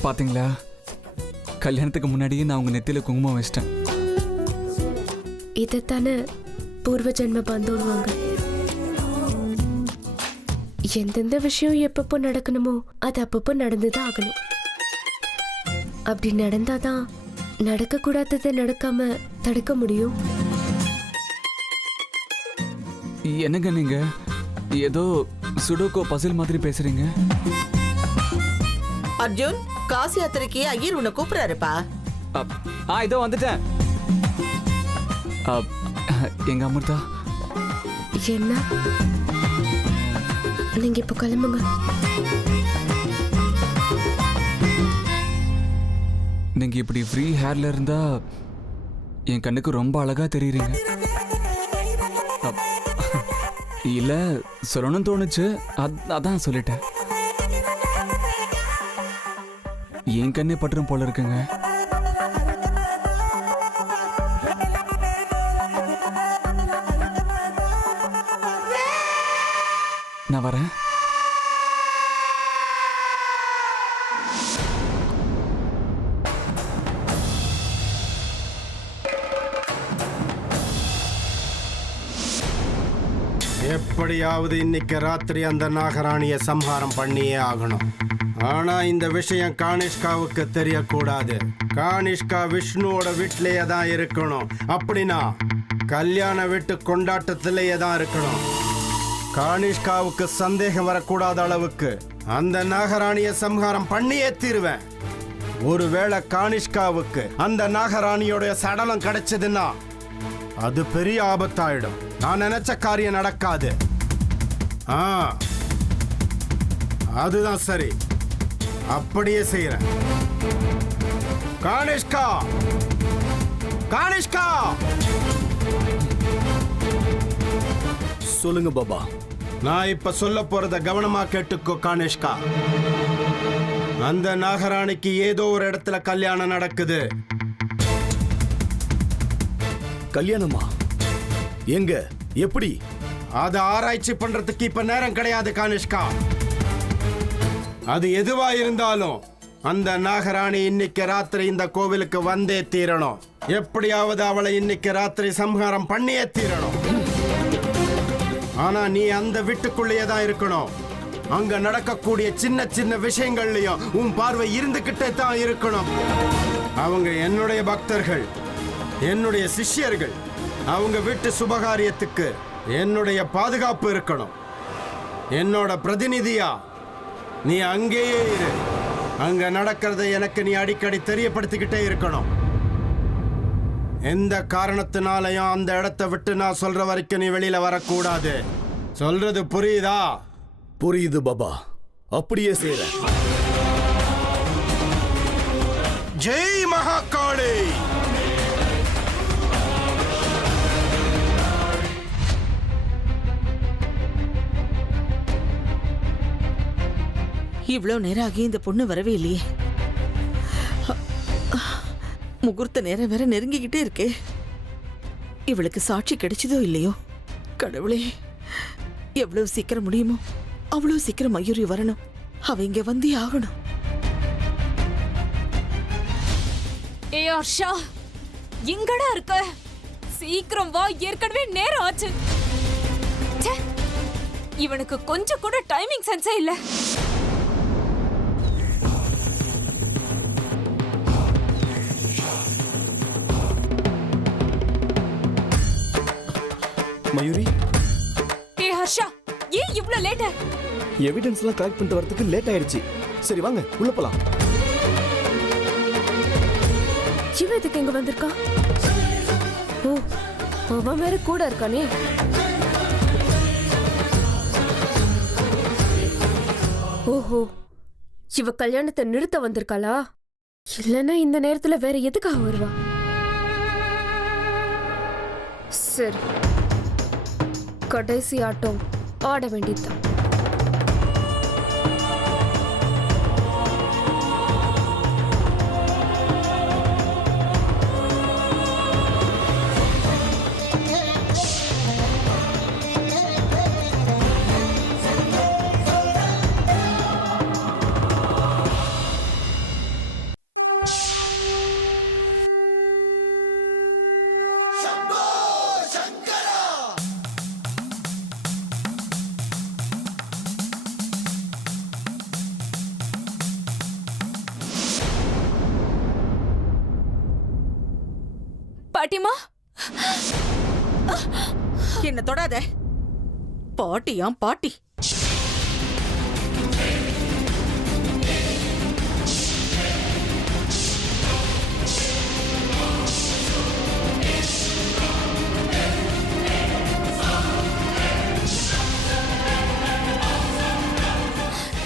பாத்தீங்களா, கல்யாணத்துக்கு முன்னாடியே நான் உங்க நெத்தியில குங்குமம் வச்சிட்டேன். இதைத்தானே பூர்வ ஜென்ம பந்தோடுவாங்க. எந்தெந்த விஷயம் எப்பப்போ நடக்கணுமோ அது அப்பப்போ நடந்துதான் ஆகணும். அப்படி நடந்தாதான் நடக்க கூடாததை நடக்காம தடுக்க முடியும். என்னங்க நீங்க ஏதோ சுடோகோ பசில் மாதிரி பேசுறீங்க. அர்ஜுன், காசி யாத்திரைக்கு ஐயர் உன்னை கூப்பிடுறாருப்பா. இதோ வந்துட்டேன். எங்க அமிர்தா, என்ன நீங்க இப்ப கிளம்புங்க. நீங்க இப்படி ஃப்ரீ ஹேர்ல இருந்தா என் கண்ணுக்கு ரொம்ப அழகா தெரியுறீங்க. இல்ல சொல்லணும்னு தோணுச்சு, அதான் சொல்லிட்டேன். என் கண்ணே பற்றும் போல இருக்குங்க. நான் வரேன். எப்படியாவது இன்னைக்கு ராத்திரி அந்த நாகராணியை சம்ஹாரம் பண்ணியே ஆகணும். ஆனா இந்த விஷயம் கானிஷ்காவுக்கு தெரியக்கூடாது. கானிஷ்கா விஷ்ணுவோட வீட்டிலேயே தான் இருக்கணும். அப்படின்னா கல்யாண வீட்டு கொண்டாட்டத்திலேயே தான் இருக்கணும். கானிஷ்காவுக்கு சந்தேகம் வரக்கூடாத அளவுக்கு அந்த நாகராணியை சம்ஹாரம் பண்ணியே தீருவேன். ஒருவேளை கானிஷ்காவுக்கு அந்த நாகராணியோட சடலம் கிடைச்சதுன்னா அது பெரிய ஆபத்தாயிடும். நான் நினைச்ச காரியம் நடக்காது. அதுதான் சரி, அப்படியே செய்யறேன். கானிஷ்கா, கானிஷ்கா! சொல்லுங்க பாபா. நான் இப்ப சொல்ல போறத கவனமா கேட்டுக்கோ கானிஷ்கா. அந்த நாகராணிக்கு ஏதோ ஒரு இடத்துல கல்யாணம் நடக்குது. கல்யாணமா? எங்க? எப்படி? அதை ஆராய்ச்சி பண்றதுக்கு இப்ப நேரம் கிடையாது கானிஷ்கா. அது எதுவா இருந்தாலும் அந்த நாகராணி இன்னைக்கு ராத்திரி இந்த கோவிலுக்கு வந்தே தீரணும். எப்படியாவது அவளை இன்னைக்கு ராத்திரி சம்ஹாரம் பண்ணியே தீரணும். ஆனா நீ அந்த வீட்டுக்குள்ளேயே தான் இருக்கணும். அங்க நடக்கக்கூடிய சின்ன சின்ன விஷயங்கள்லயும் உன் பார்வை இருந்துகிட்டே தான் இருக்கணும். அவங்க என்னுடைய பக்தர்கள், என்னுடைய சிஷ்யர்கள். அவங்க வீட்டு சுபகாரியத்துக்கு என்னுடைய பாதுகாப்பு இருக்கணும். என்னோட பிரதிநிதியா நீ அங்கேயே இரு. அங்க நடக்கிறத எனக்கு நீ அடிக்கடி தெரியப்படுத்திக்கிட்டே இருக்கணும். எந்த காரணத்தினாலையும் அந்த இடத்தை விட்டு நான் சொல்ற வரைக்கும் நீ வெளியில வரக்கூடாது. சொல்றது புரியுதா? புரியுது பாபா, அப்படியே செய்றேன். ஜெய் மகாகாளி! இவ்வளவு நேரம் ஆகி இந்த பொண்ணு வரவே இல்லையே. முகூர்த்த நேரம் வேற நெருங்கிக்கிட்டே இருக்கே. இவளுக்கு சாட்சி கிடைச்சதோ இல்லையோ, கடவுளே, எவ்வளவு சீக்கிரம் முடியுமோ அவ்வளவு சீக்கிரம் மயூரி வரணும். அவ இங்க வந்தே ஆகணும். ஏ ஹர்ஷா, எங்கடா இருக்க? சீக்கிரம் வா, ஏற்கனவே நேரம் ஆச்சு. இவனுக்கு கொஞ்சம் கூட டைமிங் சென்ஸே இல்ல. மயூரி, ஏ ஹர்ஷா, ஏன் இவ்ளோ லேட்? எவிடன்ஸ் எல்லாம் கலெக்ட் பண்ணிட்டு வரதுக்கு லேட் ஆயிடுச்சு. சரி வாங்க உள்ள போலாம். இவன் எதுக்கு இங்க வந்திருக்கா? ஓ, அவன் வேற கூட இருக்கானே. ஓஹோ, இவ கல்யாணத்தை நிறுத்த வந்திருக்காளா? இல்லைன்னா இந்த நேரத்துல வேற எதுக்காக வருவா? சரி, கடைசி ஆட்டம் ஆட வேண்டியதுதான். பாட்டிமா, என்ன தொடாத. பாட்டியாம் பாட்டி.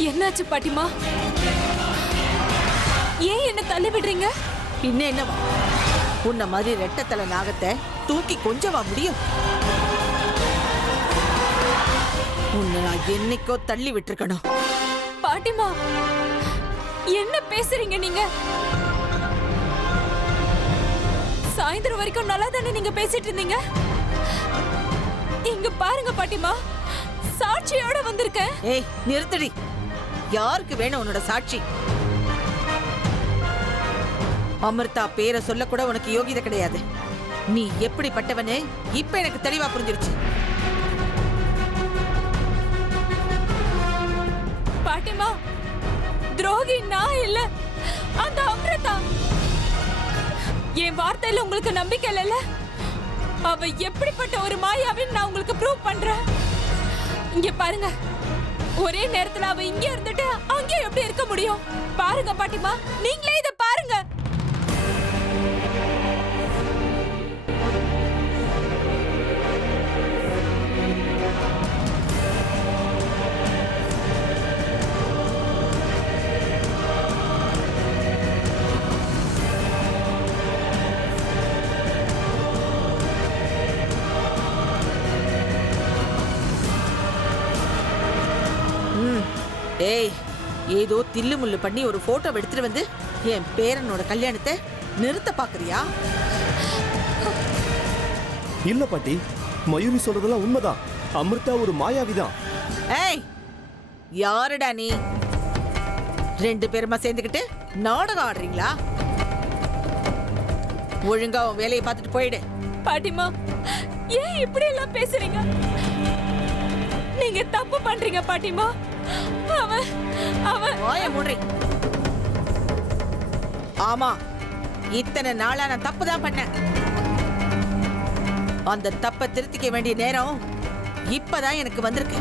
என்னாச்சு பாட்டிமா? ஏன் என்ன தள்ளி விடுறீங்க? இன்னும் என்னவா? உன்ன மாதிரி ரெட்டத்தலை நாகத்தை தூக்கி கொஞ்சவா முடியும்? உன்னை நான் என்னைக்கோ தள்ளி விட்டுருக்கணும். பாட்டிமா, என்ன பேசுறீங்க நீங்க? சாயந்தரம் வரைக்கும் நல்லா தானே நீங்க பேசிட்டு இருந்தீங்க. இங்க பாருங்க பாட்டிமா, சாட்சியோட வந்திருக்கேன். ஏய் நிறுத்தடி. யாருக்கு வேணும் உன்னோட சாட்சி? அமிர்தா பேரை சொல்ல கூட உனக்கு யோகிதை கிடையாது. நீ எப்படிப்பட்டவனு இப்ப எனக்கு தெளிவா புரிஞ்சிருச்சு. பாட்டிமா, துரோகி நான் இல்ல, அந்த அமிர்தா. என் வார்த்தையில உங்களுக்கு நம்பிக்கை இல்ல. அவ எப்படிப்பட்ட ஒரு மாயாவின்னு நான் உங்களுக்கு ப்ரூவ் பண்றேன். இங்க பாருங்க, ஒரே நேரத்துல அவ இங்க இருந்துட்டு அங்க எப்படி இருக்க முடியும்? பாருங்க பாட்டிமா, நீங்களே இத பாருங்க. ஏய், ஏதோ தில்லு முள்ளு பண்ணி ஒரு போட்டோ எடுத்துட்டு வந்து என் பேரனோட கல்யாணத்தை நிறுத்த பாக்குறியா? இல்ல பாட்டி, மயூரி சொல்றதெல்லாம் உண்மைதான். அமிர்தா ஒரு மாயாவிதான். ஏய், யாருடா நீ? ரெண்டு பேருமா சேர்ந்துக்கிட்டு நாடகம் ஆடுறீங்களா? ஒழுங்கா உன் வேலையை பார்த்துட்டு போயிடு. பாட்டிமா, ஏன் இப்படி எல்லாம் பேசுறீங்க? நீங்க தப்பு பண்றீங்க பாட்டிமா. அவன் வாய மூடி. ஆமா, இத்தனை நாளா நான் தப்பு தான் பண்ணேன். அந்த தப்பை திருத்திக்க வேண்டிய நேரம் இப்பதான் எனக்கு வந்திருக்கு.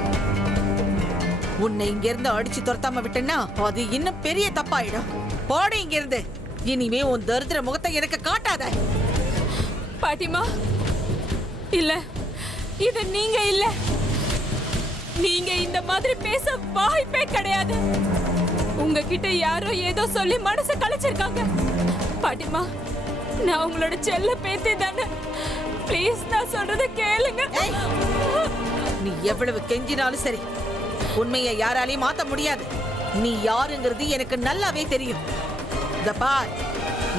உன்னை இங்க இருந்து அடிச்சு துரத்தாம விட்டேன்னா அது இன்னும் பெரிய தப்பாயிடும். போடு இங்க இருந்து. இனிமே உன் தரித்திர முகத்தை எனக்கு காட்டாத. பாட்டிமா, இல்ல, இது நீங்க இல்ல. நீங்க இந்த மாதிரி பேச வாய்ப்பே கிடையாது. உங்ககிட்ட யாரோ ஏதோ சொல்லி மனசை கலைச்சிருக்காங்க. பாட்டிமா, நான் உங்களோட செல்ல பேத்தி தானே. ப்ளீஸ், நான் சொல்றத கேளுங்க. ஏய், நீ எவ்வளவு கெஞ்சினாலும் சரி, உண்மையை யாராலையும் மாத்த முடியாது. நீ யாருங்கிறது எனக்கு நல்லாவே தெரியும். இந்த பார்,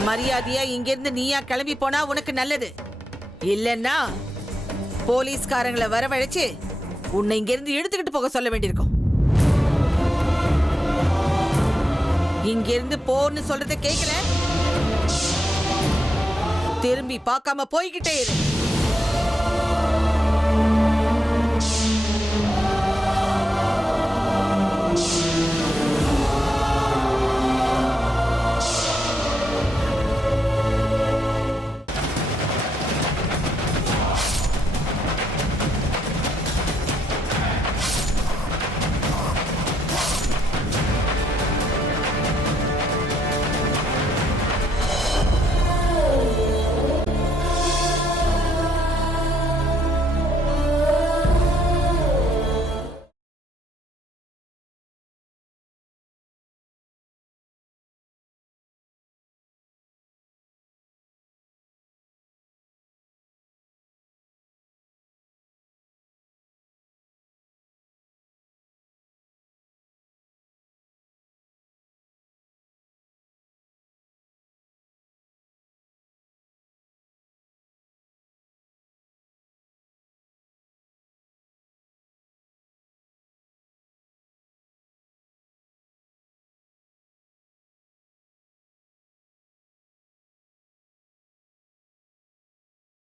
மரியாதையா இங்கிருந்து நீயா கிளம்பி போனா உனக்கு நல்லது. இல்லன்னா போலீஸ்காரங்களை வரவழைச்சு உன்னை இங்கிருந்து எடுத்துக்கிட்டு போக சொல்ல வேண்டியிருக்கும். இங்கிருந்து போன்னு சொல்றத கேட்கல. திரும்பி பார்க்காம போய்கிட்டே இரு.